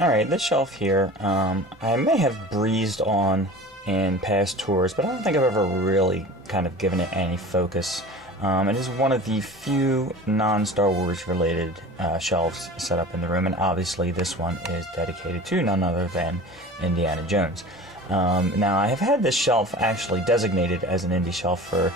Alright, this shelf here, I may have breezed on in past tours, but I don't think I've ever really kind of given it any focus. It is one of the few non-Star Wars related shelves set up in the room, and obviously this one is dedicated to none other than Indiana Jones. Now, I have had this shelf actually designated as an indie shelf for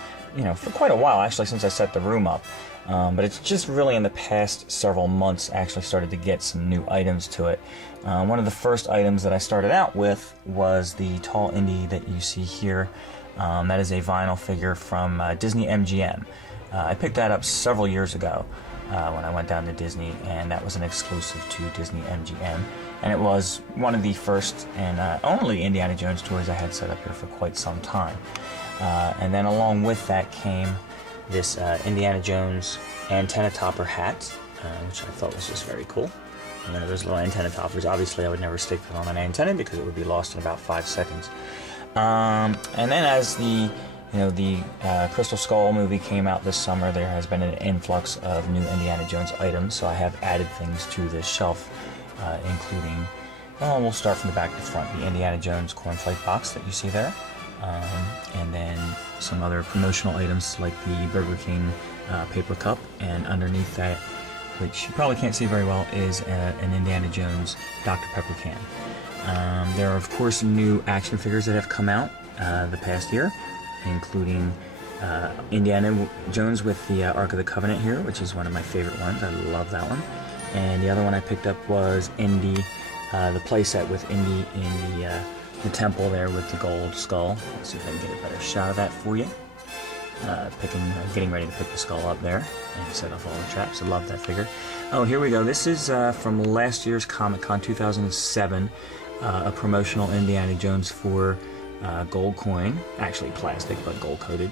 quite a while, actually, since I set the room up. But it's just really in the past several months actually started to get some new items to it. One of the first items that I started out with was the tall indie that you see here. That is a vinyl figure from Disney MGM. I picked that up several years ago when I went down to Disney, and that was an exclusive to Disney MGM. And it was one of the first and only Indiana Jones toys I had set up here for quite some time. And then along with that came this Indiana Jones antenna topper hat, which I thought was just very cool. And one of those little antenna toppers. Obviously, I would never stick that on an antenna because it would be lost in about 5 seconds. And then as the Crystal Skull movie came out this summer, there has been an influx of new Indiana Jones items, so I have added things to this shelf, including, well, we'll start from the back to the front, the Indiana Jones cornflake box that you see there, and then some other promotional items like the Burger King paper cup, and underneath that, which you probably can't see very well, is an Indiana Jones Dr. Pepper can. There are, of course, new action figures that have come out the past year, including Indiana Jones with the Ark of the Covenant here, which is one of my favorite ones. I love that one. And the other one I picked up was Indy, the playset with Indy in the temple there with the gold skull. Let's see if I can get a better shot of that for you. Getting ready to pick the skull up there and set off all the traps. I love that figure. Oh, here we go. This is from last year's Comic-Con 2007, a promotional Indiana Jones 4 gold coin, actually plastic but gold coated,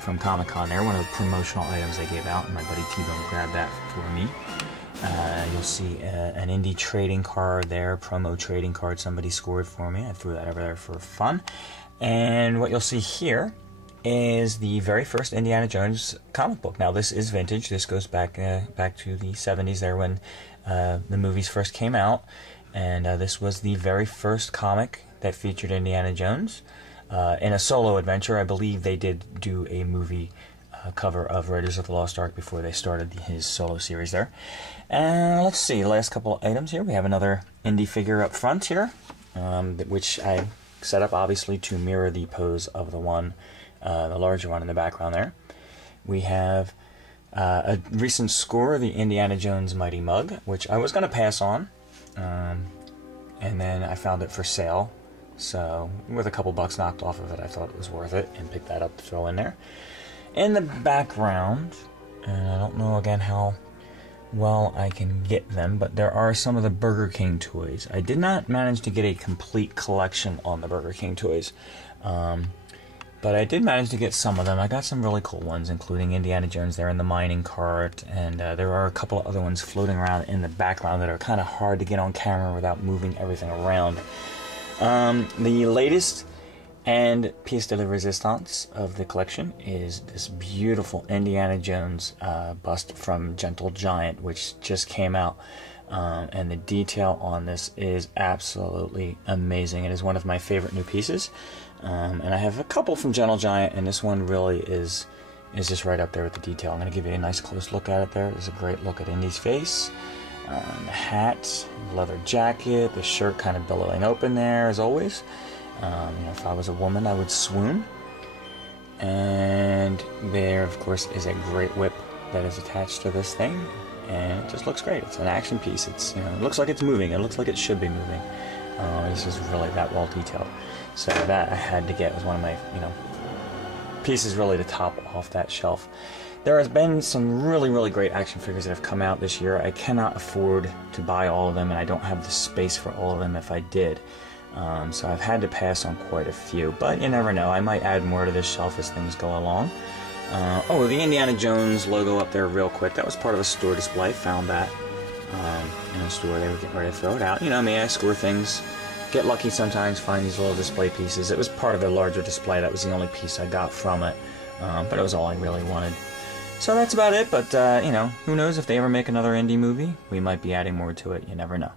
from Comic-Con there. One of the promotional items they gave out, and my buddy T-Bone grabbed that for me. You'll see an indie trading card there, promo trading card somebody scored for me. I threw that over there for fun. And what you'll see here is the very first Indiana Jones comic book. Now, this is vintage. This goes back to the 70s there when the movies first came out. And this was the very first comic that featured Indiana Jones in a solo adventure. I believe they did do a movie cover of Raiders of the Lost Ark before they started his solo series there. And let's see, last couple of items here. We have another indie figure up front here, which I set up obviously to mirror the pose of the one, the larger one in the background there. We have a recent score, the Indiana Jones Mighty Mug, which I was going to pass on, and then I found it for sale. So, with a couple bucks knocked off of it, I thought it was worth it and picked that up to throw in there. In the background, and I don't know again how well I can get them, but there are some of the Burger King toys. I did not manage to get a complete collection on the Burger King toys, but I did manage to get some of them. I got some really cool ones, including Indiana Jones there in the mining cart, and there are a couple of other ones floating around in the background that are kind of hard to get on camera without moving everything around. The latest and piece de resistance of the collection is this beautiful Indiana Jones bust from Gentle Giant, which just came out, and the detail on this is absolutely amazing. It is one of my favorite new pieces, and I have a couple from Gentle Giant, and this one really is just right up there with the detail. I'm going to give you a nice close look at it there. There's a great look at Indy's face. The hat, leather jacket, the shirt kind of billowing open there as always. If I was a woman, I would swoon. And there, of course, is a great whip that is attached to this thing, and it just looks great. It's an action piece. It looks like it's moving. It looks like it should be moving. It's just really that well detailed. So that I had to get was one of my, pieces really to top off that shelf. There has been some really, really great action figures that have come out this year. I cannot afford to buy all of them, and I don't have the space for all of them if I did. So I've had to pass on quite a few, but you never know. I might add more to this shelf as things go along. Oh, the Indiana Jones logo up there real quick. That was part of a store display. Found that in a store. They were getting ready to throw it out. You know me, I score things. Get lucky sometimes, find these little display pieces. It was part of a larger display. That was the only piece I got from it, but it was all I really wanted. So that's about it, but, who knows if they ever make another indie movie? We might be adding more to it. You never know.